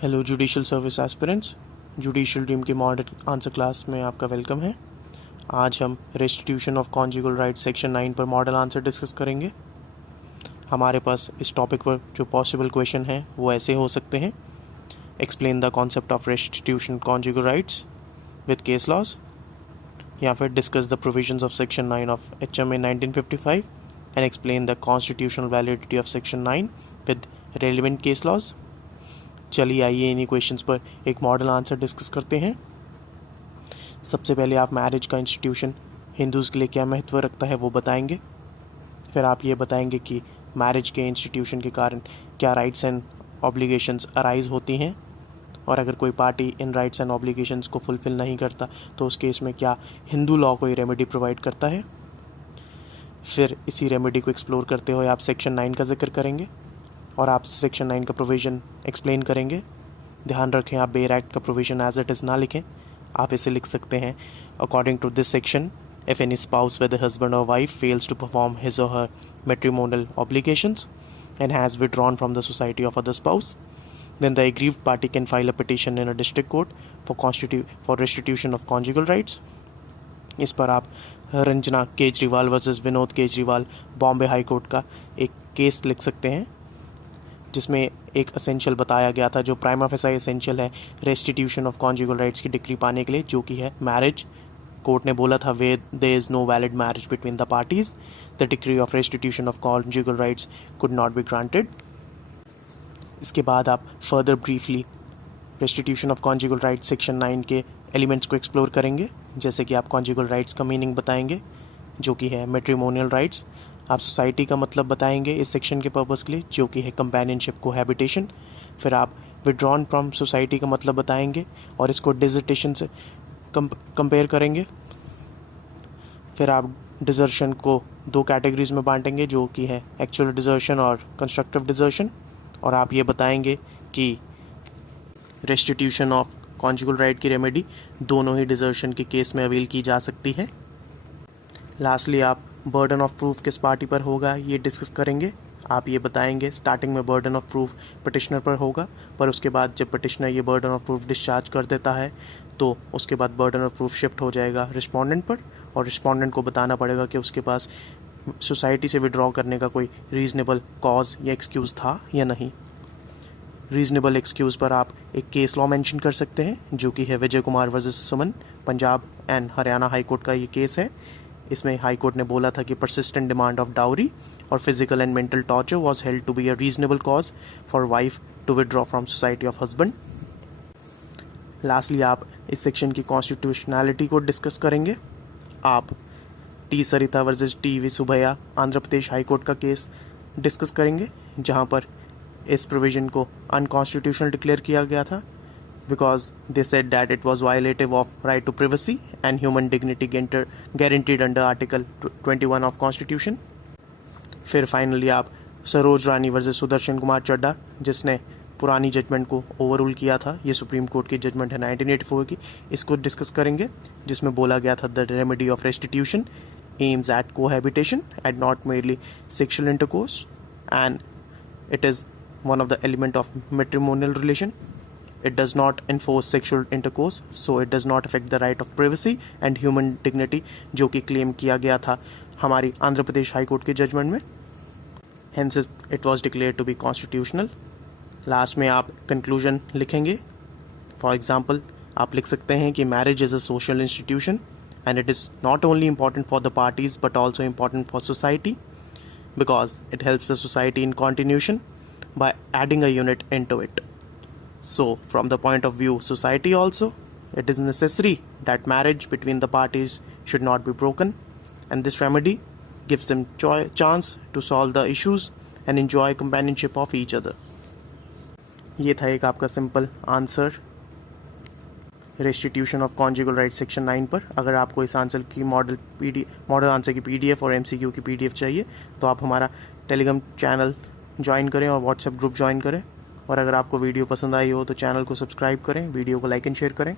Hello judicial service aspirants, judicial dream के model answer class में आपका वेलकम है। आज हम restitution of conjugal rights section 9 पर मॉडल आंसर डिस्कस करेंगे। हमारे पास इस टॉपिक पर जो पॉसिबल क्वेश्चन हैं वो ऐसे हो सकते हैं: explain the concept of restitution conjugal rights with case laws, या फिर discuss the provisions of section 9 of HMA 1955 and explain the constitutional validity of section 9 with relevant case laws. चलिए आइए इन्हीं क्वेश्चंस पर एक मॉडल आंसर डिस्कस करते हैं। सबसे पहले आप मैरिज का इंस्टीट्यूशन हिंदूज़ के लिए क्या महत्व रखता है वो बताएंगे। फिर आप ये बताएंगे कि मैरिज के इंस्टीट्यूशन के कारण क्या राइट्स एंड ऑब्लिगेशंस अराइज होती हैं, और अगर कोई party in rights and obligations को फुलफ़िल नहीं करता तो उस केस में क्या हिंदू लॉ कोई रेमेडी प्रोवाइड करता है। फिर इसी रेमेडी को एक्सप्लोर करते हुए आप सेक्शन 9 का जिक्र करेंगे और आप सेक्शन 9 का प्रोविज़न एक्सप्लेन करेंगे। ध्यान रखें, आप बेयर एक्ट का प्रोविज़न एज इट इज़ ना लिखें, आप इसे लिख सकते हैं according to this section if any spouse whether husband or wife fails to perform his or her matrimonial obligations and has withdrawn from the society of other spouse, then the aggrieved party can file a petition in a district court for restitution of conjugal rights. इस पर आप Ranjana Kejriwal versus Vinod Kejriwal Bombay high court का एक case लिख सकते हैं, जिसमें एक असेंशियल बताया गया था जो प्राइमा फेसाई एसेंशियल है रेस्टिट्यूशन ऑफ कॉन्जुगल राइट्स की डिग्री पाने के लिए, जो कि है मैरिज। कोर्ट ने बोला था वे there is no valid marriage between the parties, the degree of restitution of conjugal rights could not be granted. इसके बाद आप further briefly restitution of conjugal rights section 9 के एलिमेंट्स को एक्सप्लोर करेंगे, जैसे कि आप कॉन्जुगल राइट्स का मीनिंग बताएंगे जो कि है मैट्रिमोनियल राइट्स। आप सोसाइटी का मतलब बताएंगे इस सेक्शन के पर्पज़ के लिए, जो कि है कंपेनियनशिप कोहैबिटेशन। फिर आप विड्रॉन फ्रॉम सोसाइटी का मतलब बताएंगे और इसको डिजर्टेशन से कंपेयर करेंगे। फिर आप डिजर्शन को दो कैटेगरीज में बांटेंगे, जो कि है एक्चुअल डिजर्शन और कंस्ट्रक्टिव डिजर्शन, और आप ये बताएंगे कि रेस्टिट्यूशन ऑफ कॉन्जुगल राइट की रेमेडी दोनों ही डिजर्शन के केस में अवेल की जा सकती है। लास्टली आप बर्डन ऑफ प्रूफ किस पार्टी पर होगा ये डिस्कस करेंगे। आप ये बताएंगे स्टार्टिंग में बर्डन ऑफ प्रूफ पिटिशनर पर होगा, पर उसके बाद जब पिटिशनर ये बर्डन ऑफ प्रूफ डिस्चार्ज कर देता है तो उसके बाद बर्डन ऑफ प्रूफ शिफ्ट हो जाएगा रिस्पोंडेंट पर, और रिस्पोंडेंट को बताना पड़ेगा कि उसके पास सोसाइटी से विड्रॉ करने का कोई रीज़नेबल कॉज या एक्सक्यूज़ था या नहीं। रीज़नेबल एक्सक्यूज़ पर आप एक केस लॉ मेंशन कर सकते हैं, जो कि है Vijay Kumar versus Suman, Punjab and Haryana high court का ये केस है। इसमें हाई कोर्ट ने बोला था कि परसिस्टेंट डिमांड ऑफ डाउरी और physical and mental torture was held to be a reasonable cause for wife to withdraw from society of husband. Lastly आप इस सेक्शन की कॉन्स्टिट्यूशनैलिटी को डिस्कस करेंगे। आप T Sarita versus T V Subbaiah Andhra Pradesh high court का केस discuss करेंगे, जहां पर इस प्रोविज़न को अनकॉन्स्टिट्यूशनल डिक्लेयर किया गया था because they said that it was violative of right to privacy and human dignity guaranteed under Article 21 of Constitution. फिर फाइनली आप सरोज रानी वर्सेस सुदर्शन कुमार चड्डा, जिसने पुरानी जजमेंट को ओवररूल किया था, ये सुप्रीम कोर्ट की जजमेंट है 1984 की, इसको डिस्कस करेंगे, जिसमें बोला गया था the remedy of restitution aims at cohabitation and not merely sexual intercourse, and it is one of the element of matrimonial relation. It does not enforce sexual intercourse, so it does not affect the right of privacy and human dignity, जो कि claim किया गया था हमारी Andhra Pradesh high court के judgement में. Hence it was declared to be constitutional. Last में आप कंक्लूजन लिखेंगे. फॉर एग्जाम्पल आप लिख सकते हैं कि marriage is a social institution and it is not only important for the parties but also important for society because it helps the society in continuation by adding a unit into it. So, from the point of view society also, it is necessary that marriage between the parties should not be broken, and this remedy gives them chance to solve the issues and enjoy companionship of each other. ये था एक आपका simple answer restitution of conjugal right section 9 पर। अगर आपको इस answer की model answer की PDF और MCQ की PDF चाहिए तो आप हमारा टेलीग्राम चैनल ज्वाइन करें और व्हाट्सएप ग्रुप ज्वाइन करें। और अगर आपको वीडियो पसंद आई हो तो चैनल को सब्सक्राइब करें, वीडियो को लाइक एंड शेयर करें।